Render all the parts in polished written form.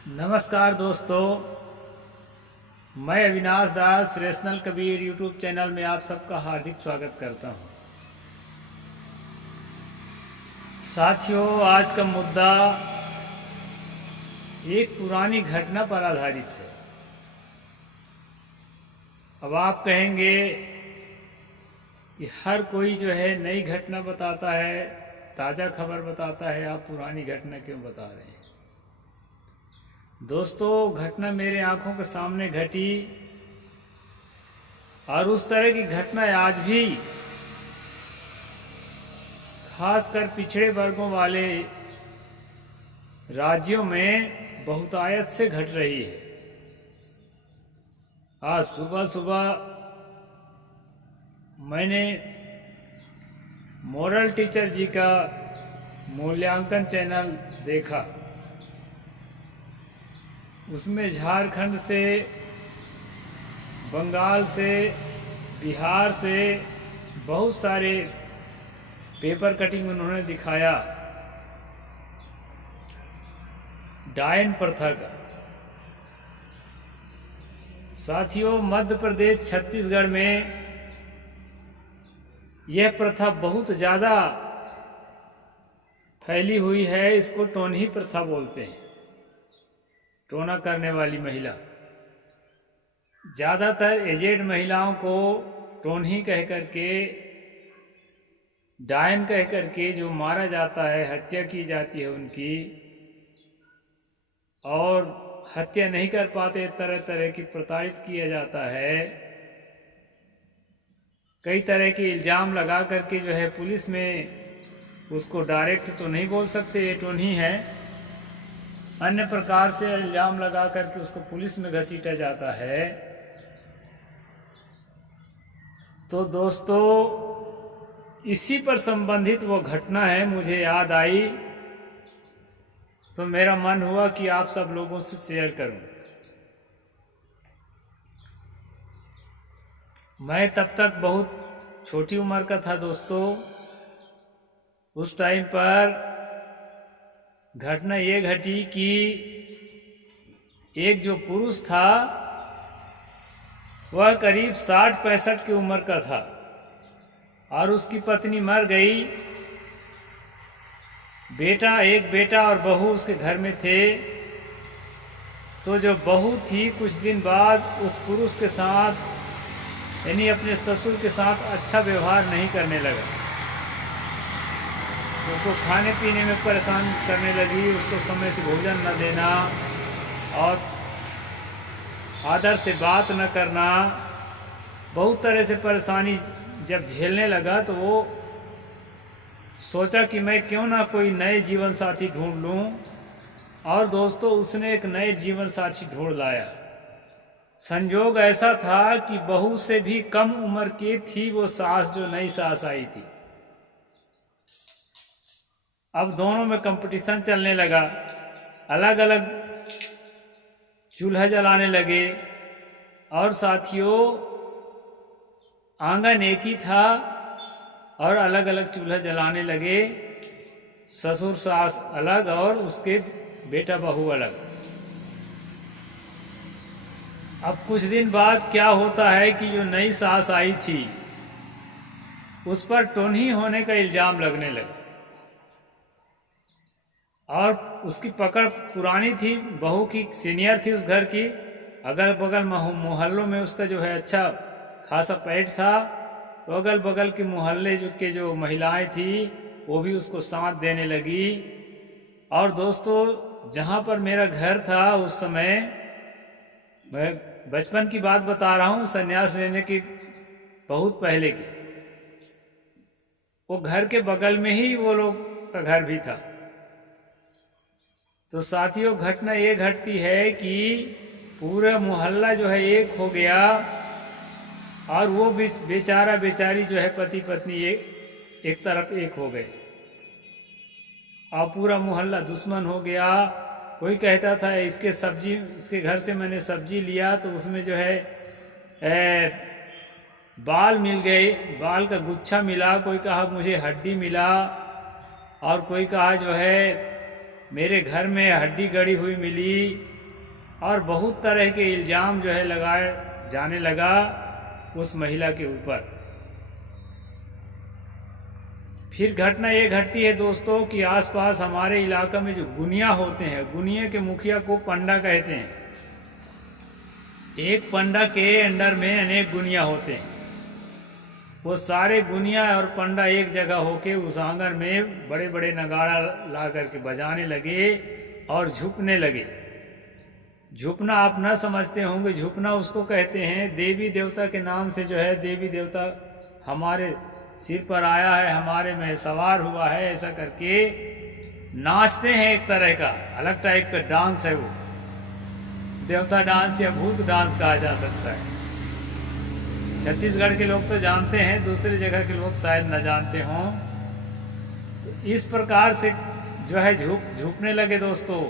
नमस्कार दोस्तों, मैं अविनाश दास रेशनल कबीर यूट्यूब चैनल में आप सबका हार्दिक स्वागत करता हूं। साथियों, आज का मुद्दा एक पुरानी घटना पर आधारित है। अब आप कहेंगे कि हर कोई जो है नई घटना बताता है, ताज़ा खबर बताता है, आप पुरानी घटना क्यों बता रहे हैं? दोस्तों, घटना मेरे आंखों के सामने घटी और उस तरह की घटना आज भी खासकर पिछड़े वर्गों वाले राज्यों में बहुतायत से घट रही है। आज सुबह सुबह मैंने मॉरल टीचर जी का मूल्यांकन चैनल देखा। उसमें झारखंड से, बंगाल से, बिहार से बहुत सारे पेपर कटिंग उन्होंने दिखाया डायन प्रथा का। साथियों, मध्य प्रदेश, छत्तीसगढ़ में यह प्रथा बहुत ज़्यादा फैली हुई है। इसको टोनही प्रथा बोलते हैं। टोना करने वाली महिला, ज़्यादातर एजेड महिलाओं को टोनही कह करके, डायन कह करके जो मारा जाता है, हत्या की जाती है उनकी, और हत्या नहीं कर पाते तरह तरह की प्रताड़ित किया जाता है। कई तरह के इल्ज़ाम लगा करके जो है पुलिस में उसको डायरेक्ट तो नहीं बोल सकते ये टोनही है, अन्य प्रकार से इल्जाम लगा करके उसको पुलिस में घसीटा जाता है। तो दोस्तों, इसी पर संबंधित वो घटना है, मुझे याद आई तो मेरा मन हुआ कि आप सब लोगों से शेयर करूं। मैं तब तक बहुत छोटी उम्र का था दोस्तों। उस टाइम पर घटना ये घटी कि एक जो पुरुष था वह करीब 60-65 की उम्र का था और उसकी पत्नी मर गई। एक बेटा और बहू उसके घर में थे। तो जो बहू थी कुछ दिन बाद उस पुरुष के साथ, यानी अपने ससुर के साथ अच्छा व्यवहार नहीं करने लगा। उसको खाने पीने में परेशान करने लगी, उसको समय से भोजन न देना और आदर से बात न करना, बहुत तरह से परेशानी जब झेलने लगा तो वो सोचा कि मैं क्यों ना कोई नए जीवन साथी ढूंढ लूं। और दोस्तों, उसने एक नए जीवन साथी ढूंढ लाया। संयोग ऐसा था कि बहू से भी कम उम्र की थी वो सास, जो नई सास आई थी। अब दोनों में कंपटीशन चलने लगा, अलग अलग चूल्हा जलाने लगे। और साथियों, आंगन एक ही था और अलग अलग चूल्हा जलाने लगे। ससुर सास अलग और उसके बेटा बहू अलग। अब कुछ दिन बाद क्या होता है कि जो नई सास आई थी उस पर टोनही होने का इल्जाम लगने लगा और उसकी पकड़ पुरानी थी। बहू की सीनियर थी उस घर की, अगल बगल मोहल्लों में उसका जो है अच्छा खासा पैठ था। तो अगल बगल के मोहल्ले के जो महिलाएं थी वो भी उसको साथ देने लगी। और दोस्तों, जहाँ पर मेरा घर था उस समय, मैं बचपन की बात बता रहा हूँ, संन्यास लेने की बहुत पहले की, वो घर के बगल में ही वो लोग का घर भी था। तो साथियों, घटना ये घटती है कि पूरा मोहल्ला जो है एक हो गया और वो बेचारा बेचारी जो है पति पत्नी एक तरफ एक हो गए और पूरा मोहल्ला दुश्मन हो गया। कोई कहता था इसके घर से मैंने सब्जी लिया तो उसमें जो है बाल मिल गए, बाल का गुच्छा मिला। कोई कहा मुझे हड्डी मिला और कोई कहा जो है मेरे घर में हड्डी गड़ी हुई मिली। और बहुत तरह के इल्ज़ाम जो है लगाए जाने लगा उस महिला के ऊपर। फिर घटना ये घटती है दोस्तों कि आसपास हमारे इलाका में जो गुनिया होते हैं, गुनिया के मुखिया को पंडा कहते हैं। एक पंडा के अंडर में अनेक गुनिया होते हैं। वो सारे गुनिया और पंडा एक जगह होके उस आंगन में बड़े बड़े नगाड़ा ला करके बजाने लगे और झुकने लगे। झुकना आप न समझते होंगे, झुकना उसको कहते हैं देवी देवता के नाम से जो है, देवी देवता हमारे सिर पर आया है, हमारे में सवार हुआ है, ऐसा करके नाचते हैं। एक तरह का अलग टाइप का डांस है वो, देवता डांस या भूत डांस कहा जा सकता है। छत्तीसगढ़ के लोग तो जानते हैं, दूसरी जगह के लोग शायद न जानते हों। तो इस प्रकार से जो है झुकने लगे दोस्तों।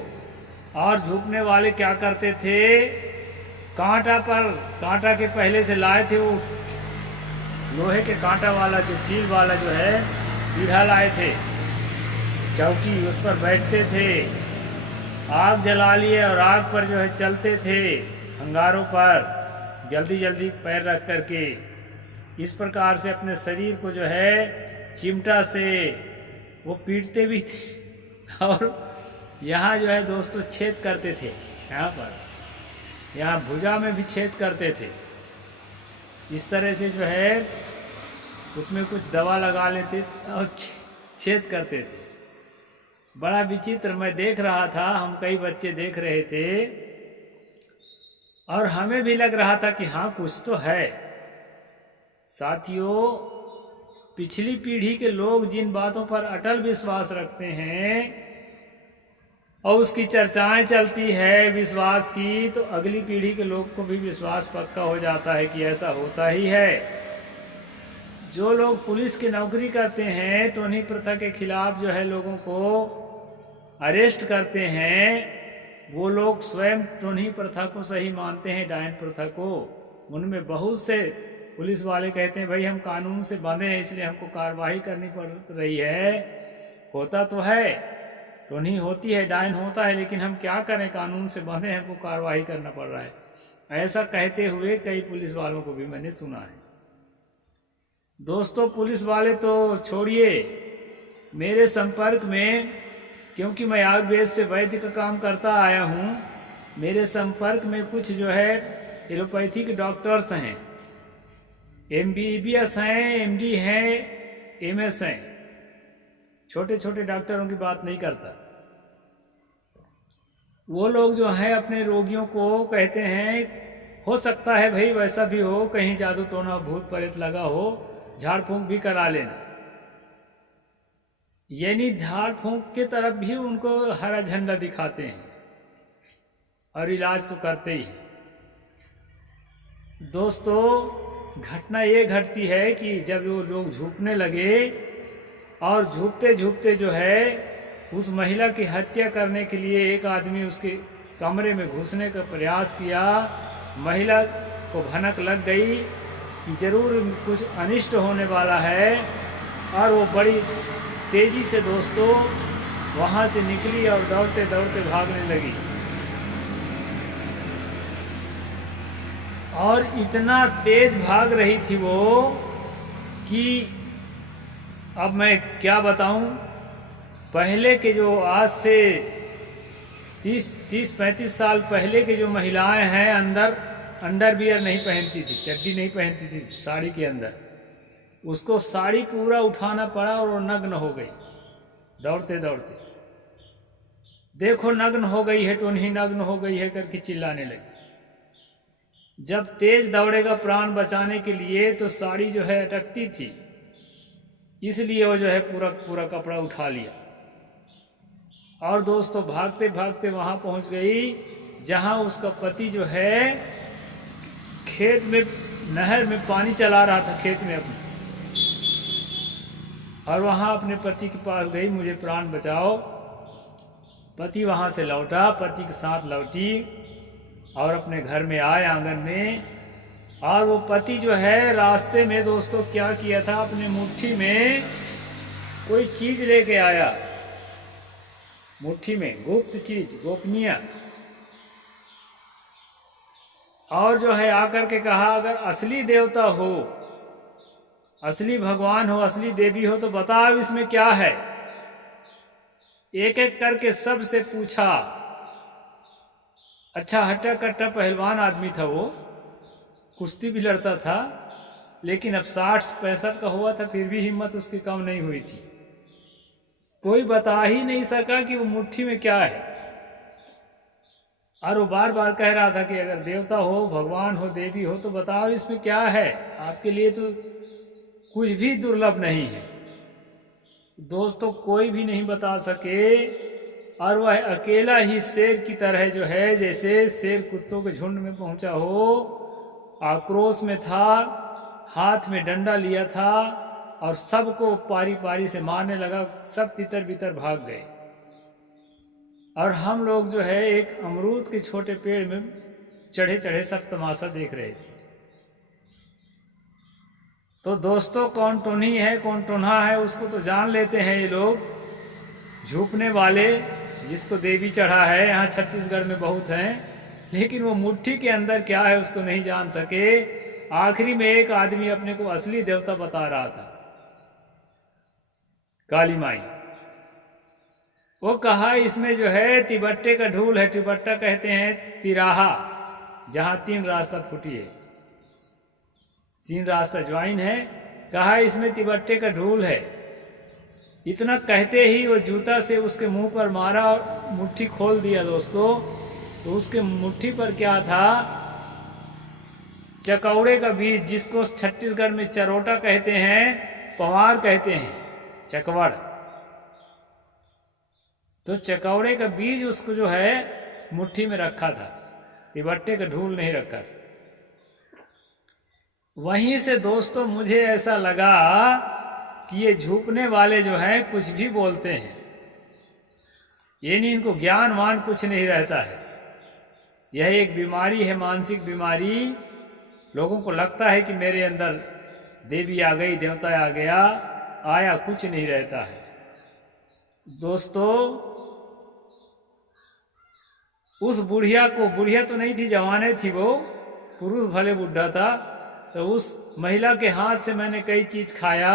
और झुकने वाले क्या करते थे, कांटा के पहले से लाए थे वो लोहे के कांटा वाला जो कील वाला जो है पीढ़ा लाए थे, चौकी उस पर बैठते थे, आग जला लिए और आग पर जो है चलते थे, अंगारों पर जल्दी जल्दी पैर रख करके। इस प्रकार से अपने शरीर को जो है चिमटा से वो पीटते भी थे और यहाँ जो है दोस्तों छेद करते थे, यहाँ भुजा में भी छेद करते थे। इस तरह से जो है उसमें कुछ दवा लगा लेते और छेद करते थे। बड़ा विचित्र मैं देख रहा था, हम कई बच्चे देख रहे थे और हमें भी लग रहा था कि हाँ कुछ तो है। साथियों, पिछली पीढ़ी के लोग जिन बातों पर अटल विश्वास रखते हैं और उसकी चर्चाएं चलती है विश्वास की, तो अगली पीढ़ी के लोग को भी विश्वास पक्का हो जाता है कि ऐसा होता ही है। जो लोग पुलिस की नौकरी करते हैं तो उन्हीं प्रथा के खिलाफ जो है लोगों को अरेस्ट करते हैं, वो लोग स्वयं उन्हीं प्रथा को सही मानते हैं, डायन प्रथा को। उनमें बहुत से पुलिस वाले कहते हैं भाई हम कानून से बंधे हैं इसलिए हमको कार्रवाई करनी पड़ रही है। होता तो है, तो नहीं होती है, डायन होता है, लेकिन हम क्या करें, कानून से बंधे हैं, हमको कार्रवाई करना पड़ रहा है। ऐसा कहते हुए कई पुलिस वालों को भी मैंने सुना है। दोस्तों, पुलिस वाले तो छोड़िए, मेरे संपर्क में, क्योंकि मैं आयुर्वेद से वैद्य का काम करता आया हूँ, मेरे संपर्क में कुछ जो है एलोपैथिक डॉक्टर्स हैं, MBBS हैं, MD हैं, MS हैं। छोटे छोटे डॉक्टरों की बात नहीं करता। वो लोग जो हैं अपने रोगियों को कहते हैं हो सकता है भाई वैसा भी हो, कहीं जादू टोना भूत प्रेत लगा हो, झाड़ फूंक भी करा लेना। यानी झाड़ फूंक के तरफ भी उनको हरा झंडा दिखाते हैं और इलाज तो करते ही। दोस्तों, घटना ये घटती है कि जब वो लोग झुकने लगे और झुकते झुकते जो है उस महिला की हत्या करने के लिए एक आदमी उसके कमरे में घुसने का प्रयास किया। महिला को भनक लग गई कि जरूर कुछ अनिष्ट होने वाला है और वो बड़ी तेजी से दोस्तों वहाँ से निकली और दौड़ते दौड़ते भागने लगी। और इतना तेज भाग रही थी वो कि अब मैं क्या बताऊं। पहले के जो आज से 30-35 साल पहले के जो महिलाएं हैं अंडरवियर नहीं पहनती थी, चड्डी नहीं पहनती थी साड़ी के अंदर, उसको साड़ी पूरा उठाना पड़ा और वो नग्न हो गई दौड़ते दौड़ते। देखो नग्न हो गई है तो नहीं नग्न हो गई है करके चिल्लाने लगी। जब तेज दौड़ेगा प्राण बचाने के लिए तो साड़ी जो है अटकती थी, इसलिए वो जो है पूरा कपड़ा उठा लिया। और दोस्तों भागते भागते वहां पहुंच गई जहां उसका पति जो है खेत में नहर में पानी चला रहा था खेत में अपने, और वहां अपने पति के पास गई, मुझे प्राण बचाओ। पति वहां से लौटा, पति के साथ लौटी और अपने घर में आए आंगन में। और वो पति जो है रास्ते में दोस्तों क्या किया था, अपने मुट्ठी में कोई चीज लेके आया, मुट्ठी में गुप्त चीज, गोपनीय। और जो है आकर के कहा, अगर असली देवता हो, असली भगवान हो, असली देवी हो तो बताओ इसमें क्या है। एक एक करके सबसे पूछा। अच्छा हट्टा कट्टा पहलवान आदमी था वो, कुश्ती भी लड़ता था, लेकिन अब 60-65 का हुआ था, फिर भी हिम्मत उसकी कम नहीं हुई थी। कोई बता ही नहीं सका कि वो मुट्ठी में क्या है। और वो बार बार कह रहा था कि अगर देवता हो, भगवान हो, देवी हो तो बताओ इसमें क्या है, आपके लिए तो कुछ भी दुर्लभ नहीं है। दोस्तों कोई भी नहीं बता सके, और वह अकेला ही शेर की तरह जो है, जैसे शेर कुत्तों के झुंड में पहुंचा हो, आक्रोश में था, हाथ में डंडा लिया था और सबको पारी पारी से मारने लगा। सब तितर बितर भाग गए और हम लोग जो है एक अमरूद के छोटे पेड़ में चढ़े चढ़े सब तमाशा देख रहे थे। तो दोस्तों कौन टोनी है कौन टोन्हा है उसको तो जान लेते हैं ये लोग, झूपने वाले, जिसको देवी चढ़ा है। यहाँ छत्तीसगढ़ में बहुत हैं, लेकिन वो मुट्ठी के अंदर क्या है उसको नहीं जान सके। आखिरी में एक आदमी अपने को असली देवता बता रहा था, काली माई। वो कहा इसमें जो है तिबट्टे का ढूल है, तिबट्टा कहते हैं तिराहा, जहां 3 रास्ता फूटी है, 3 रास्ता ज्वाइन है। कहा इसमें तिबट्टे का ढूल है। इतना कहते ही वो जूता से उसके मुंह पर मारा और मुट्ठी खोल दिया। दोस्तों तो उसके मुट्ठी पर क्या था, चकौड़े का बीज, जिसको छत्तीसगढ़ में चरोटा कहते हैं, पवार कहते हैं, चकवड़। तो चकौड़े का बीज उसको जो है मुट्ठी में रखा था, तिबट्टे का ढूल नहीं रखा। वहीं से दोस्तों मुझे ऐसा लगा कि ये झूपने वाले जो हैं कुछ भी बोलते हैं, ये नहीं, इनको ज्ञान वान कुछ नहीं रहता है। यह एक बीमारी है, मानसिक बीमारी। लोगों को लगता है कि मेरे अंदर देवी आ गई, देवता आ गया, आया कुछ नहीं रहता है। दोस्तों उस बुढ़िया को, बुढ़िया तो नहीं थी, जवाने थी वो, पुरुष भले बुढ़ा था, तो उस महिला के हाथ से मैंने कई चीज खाया।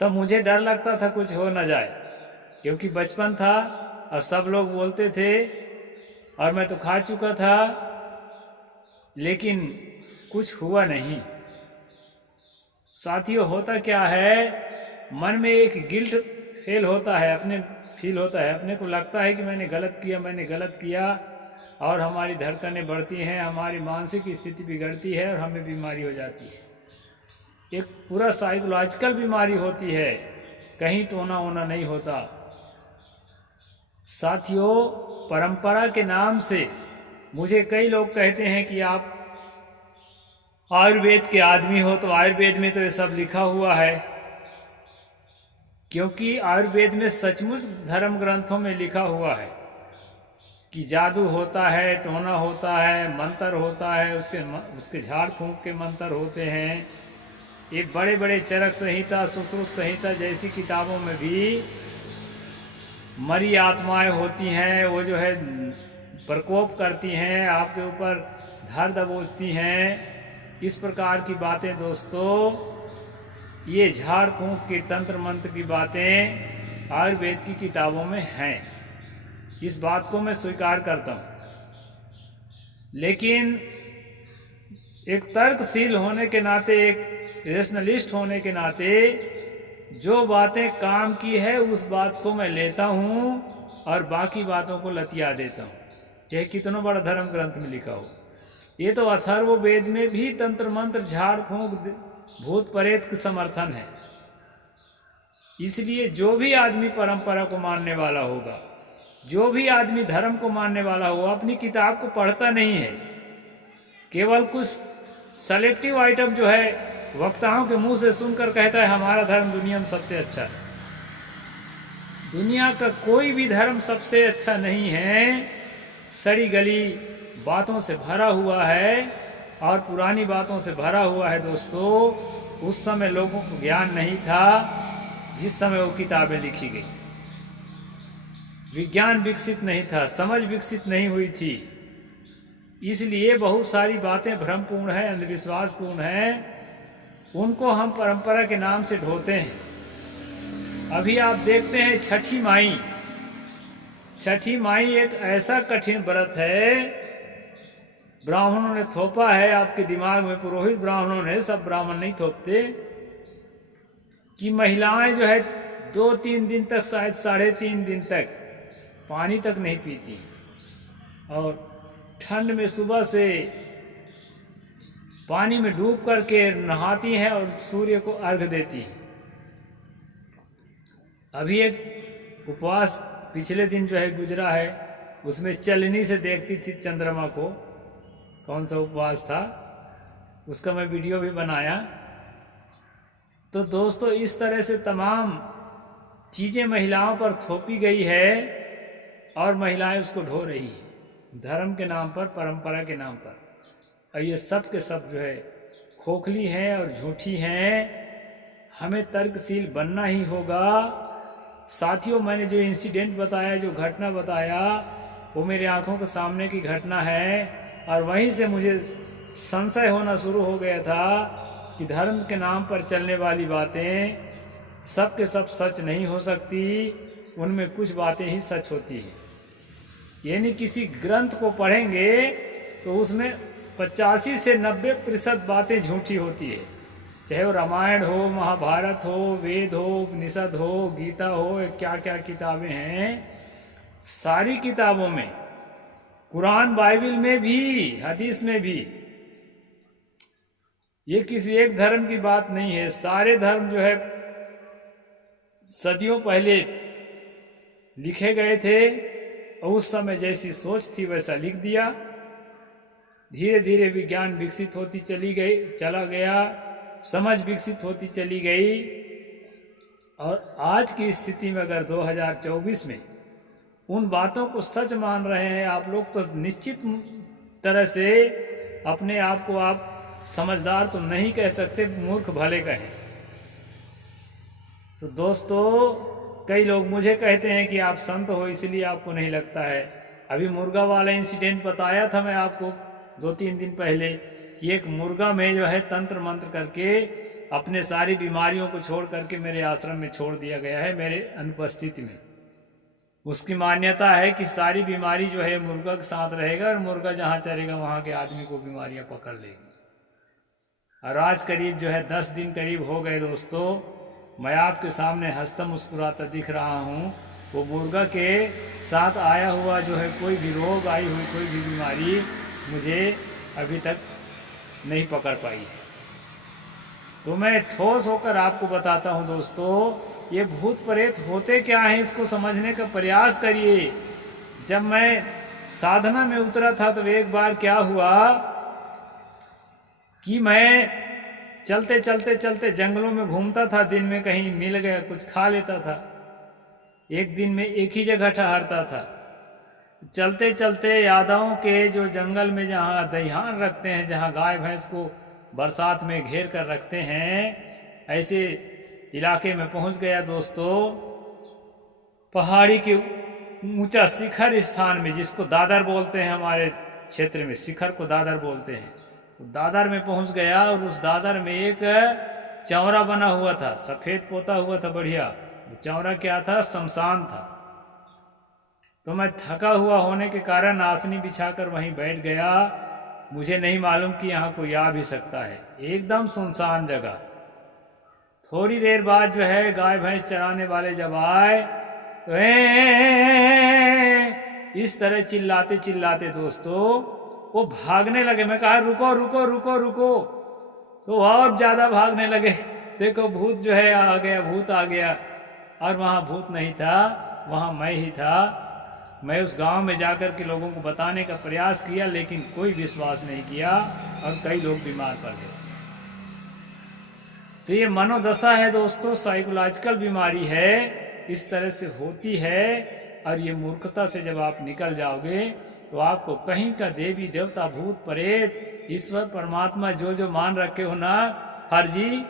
तब मुझे डर लगता था कुछ हो न जाए, क्योंकि बचपन था और सब लोग बोलते थे और मैं तो खा चुका था, लेकिन कुछ हुआ नहीं। साथियों होता क्या है, मन में एक गिल्ट फील होता है, अपने को लगता है कि मैंने गलत किया, और हमारी धड़कनें बढ़ती हैं, हमारी मानसिक स्थिति बिगड़ती है और हमें बीमारी हो जाती है। एक पूरा साइकोलॉजिकल बीमारी होती है, कहीं टोना वोना नहीं होता। साथियों परंपरा के नाम से मुझे कई लोग कहते हैं कि आप आयुर्वेद के आदमी हो, तो आयुर्वेद में तो ये सब लिखा हुआ है, क्योंकि आयुर्वेद में सचमुच धर्म ग्रंथों में लिखा हुआ है कि जादू होता है, टोना होता है, मंत्र होता है, उसके झाड़ फूंक के मंत्र होते हैं। ये बड़े बड़े चरक संहिता, सुश्रुत संहिता जैसी किताबों में भी मरी आत्माएं होती हैं, वो जो है प्रकोप करती हैं, आपके ऊपर धार दबोचती हैं। इस प्रकार की बातें दोस्तों, ये झाड़ फूंक के तंत्र मंत्र की बातें आयुर्वेद की किताबों में हैं। इस बात को मैं स्वीकार करता हूं, लेकिन एक तर्कशील होने के नाते, एक रेशनलिस्ट होने के नाते, जो बातें काम की है उस बात को मैं लेता हूं और बाकी बातों को लतिया देता हूं, चाहे कितना बड़ा धर्म ग्रंथ में लिखा हो। ये तो अथर्ववेद में भी तंत्र मंत्र, झाड़ फूंक, भूत प्रेत का समर्थन है। इसलिए जो भी आदमी परंपरा को मानने वाला होगा, जो भी आदमी धर्म को मानने वाला होगा, अपनी किताब को पढ़ता नहीं है, केवल कुछ सेलेक्टिव आइटम जो है वक्ताओं के मुंह से सुनकर कहता है हमारा धर्म दुनिया में सबसे अच्छा है। दुनिया का कोई भी धर्म सबसे अच्छा नहीं है, सड़ी गली बातों से भरा हुआ है और पुरानी बातों से भरा हुआ है। दोस्तों उस समय लोगों को ज्ञान नहीं था जिस समय वो किताबें लिखी गई, विज्ञान विकसित नहीं था, समझ विकसित नहीं हुई थी। इसलिए बहुत सारी बातें भ्रमपूर्ण है, अंधविश्वासपूर्ण है, उनको हम परंपरा के नाम से ढोते हैं। अभी आप देखते हैं छठी माई। छठी माई एक ऐसा कठिन व्रत है, ब्राह्मणों ने थोपा है आपके दिमाग में, पुरोहित ब्राह्मणों ने, सब ब्राह्मण नहीं थोपते, कि महिलाएं जो है 2-3 दिन तक, शायद 3.5 दिन तक पानी तक नहीं पीती, और ठंड में सुबह से पानी में डूब करके नहाती हैं और सूर्य को अर्घ देती हैं। अभी एक उपवास पिछले दिन जो है गुजरा है, उसमें चलनी से देखती थी चंद्रमा को, कौन सा उपवास था, उसका मैं वीडियो भी बनाया। तो दोस्तों इस तरह से तमाम चीज़ें महिलाओं पर थोपी गई है और महिलाएं उसको ढो रही है, धर्म के नाम पर, परंपरा के नाम पर। और ये सब के सब जो है खोखली हैं और झूठी हैं। हमें तर्कशील बनना ही होगा। साथियों, मैंने जो इंसिडेंट बताया, जो घटना बताया, वो मेरे आंखों के सामने की घटना है, और वहीं से मुझे संशय होना शुरू हो गया था कि धर्म के नाम पर चलने वाली बातें सब के सब सच नहीं हो सकती, उनमें कुछ बातें ही सच होती हैं। यानी किसी ग्रंथ को पढ़ेंगे तो उसमें 85 से 90% बातें झूठी होती है, चाहे वो रामायण हो, महाभारत हो, वेद हो, उपनिषद हो, गीता हो, क्या क्या किताबें हैं, सारी किताबों में, कुरान बाइबल में भी, हदीस में भी, ये किसी एक धर्म की बात नहीं है। सारे धर्म जो है सदियों पहले लिखे गए थे, और उस समय जैसी सोच थी वैसा लिख दिया। धीरे धीरे विज्ञान विकसित होती चला गया, समझ विकसित होती चली गई, और आज की स्थिति में अगर 2024 में उन बातों को सच मान रहे हैं आप लोग, तो निश्चित तरह से अपने आप को आप समझदार तो नहीं कह सकते, मूर्ख भले कहें। तो दोस्तों, कई लोग मुझे कहते हैं कि आप संत हो इसलिए आपको नहीं लगता है। अभी मुर्गा वाला इंसिडेंट बताया था मैं आपको 2-3 दिन पहले, कि एक मुर्गा में जो है तंत्र मंत्र करके अपने सारी बीमारियों को छोड़ करके मेरे आश्रम में छोड़ दिया गया है, मेरे अनुपस्थिति में। उसकी मान्यता है कि सारी बीमारी जो है मुर्गा के साथ रहेगा, और मुर्गा जहाँ चलेगा वहाँ के आदमी को बीमारियां पकड़ लेगी। और आज करीब जो है 10 दिन करीब हो गए दोस्तों, मैं आपके सामने हंसता मुस्कुराता दिख रहा हूँ। वो मुर्गा के साथ आया हुआ जो है कोई भी रोग, आई हुई कोई भी बीमारी मुझे अभी तक नहीं पकड़ पाई है। तो मैं ठोस होकर आपको बताता हूँ दोस्तों, ये भूत प्रेत होते क्या हैं, इसको समझने का प्रयास करिए। जब मैं साधना में उतरा था तो एक बार क्या हुआ कि मैं चलते चलते चलते जंगलों में घूमता था, दिन में कहीं मिल गया कुछ खा लेता था। एक दिन में एक ही जगह ठहरता था। चलते चलते यादवों के जो जंगल में जहाँ दहियान रखते हैं, जहाँ गाय भैंस को बरसात में घेर कर रखते हैं, ऐसे इलाके में पहुंच गया दोस्तों। पहाड़ी के ऊंचा शिखर स्थान में, जिसको दादर बोलते हैं हमारे क्षेत्र में, शिखर को दादर बोलते हैं, तो दादर में पहुंच गया। और उस दादर में एक चौरा बना हुआ था, सफेद पोता हुआ था बढ़िया। वो चौरा क्या था? शमशान था। तो मैं थका हुआ होने के कारण आसनी बिछाकर वहीं बैठ गया। मुझे नहीं मालूम कि यहाँ कोई आ भी सकता है, एकदम सुनसान जगह। थोड़ी देर बाद जो है गाय भैंस चराने वाले जब आए तो इस तरह चिल्लाते चिल्लाते दोस्तों वो भागने लगे। मैं कहा रुको रुको रुको रुको, तो और ज्यादा भागने लगे। देखो भूत जो है आ गया, भूत आ गया। और वहां भूत नहीं था, वहां मैं ही था। मैं उस गांव में जाकर के लोगों को बताने का प्रयास किया, लेकिन कोई विश्वास नहीं किया और कई लोग बीमार पड़ गए। तो ये मनोदशा है दोस्तों, साइकोलॉजिकल बीमारी है, इस तरह से होती है। और ये मूर्खता से जब आप निकल जाओगे तो आपको कहीं का देवी देवता, भूत प्रेत, ईश्वर परमात्मा जो मान रखे हो ना फर्जी,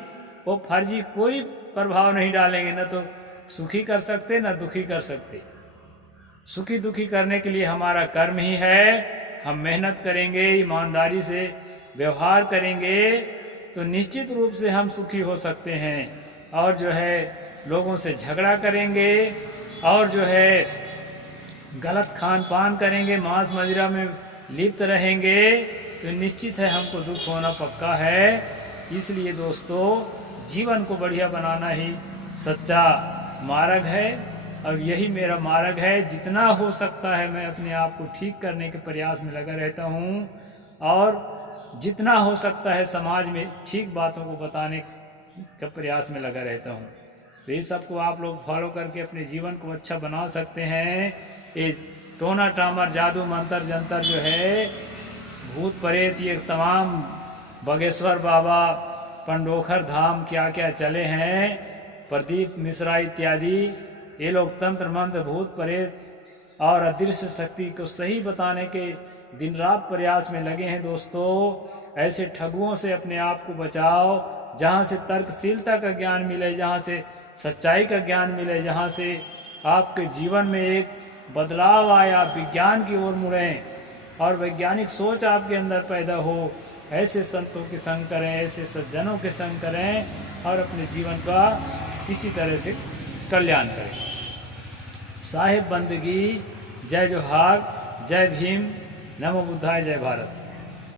वो फर्जी कोई प्रभाव नहीं डालेंगे। न तो सुखी कर सकते न दुखी कर सकते। सुखी दुखी करने के लिए हमारा कर्म ही है, हम मेहनत करेंगे, ईमानदारी से व्यवहार करेंगे तो निश्चित रूप से हम सुखी हो सकते हैं। और जो है लोगों से झगड़ा करेंगे और जो है गलत खान पान करेंगे, मांस मदिरा में लिप्त रहेंगे तो निश्चित है हमको दुख होना पक्का है। इसलिए दोस्तों जीवन को बढ़िया बनाना ही सच्चा मार्ग है और यही मेरा मार्ग है। जितना हो सकता है मैं अपने आप को ठीक करने के प्रयास में लगा रहता हूँ और जितना हो सकता है समाज में ठीक बातों को बताने के प्रयास में लगा रहता हूँ। तो ये सबको आप लोग फॉलो करके अपने जीवन को अच्छा बना सकते हैं। ये टोना टामर जादू मंत्र जंतर जो है भूत प्रेत ये तमाम बागेश्वर बाबा पंडोखर धाम क्या क्या चले हैं, प्रदीप मिश्रा इत्यादि, ये लोग तंत्र मंत्र भूत प्रेत और अदृश्य शक्ति को सही बताने के दिन रात प्रयास में लगे हैं। दोस्तों ऐसे ठगुओं से अपने आप को बचाओ, जहाँ से तर्कशीलता का ज्ञान मिले, जहाँ से सच्चाई का ज्ञान मिले, जहाँ से आपके जीवन में एक बदलाव आया, विज्ञान की ओर मुड़ें और वैज्ञानिक सोच आपके अंदर पैदा हो। ऐसे संतों के संग करें, ऐसे सज्जनों के संग करें और अपने जीवन का इसी तरह से कल्याण करें। साहिब बंदगी, जय जोहार, जय भीम, नमो बुद्धाय, जय भारत।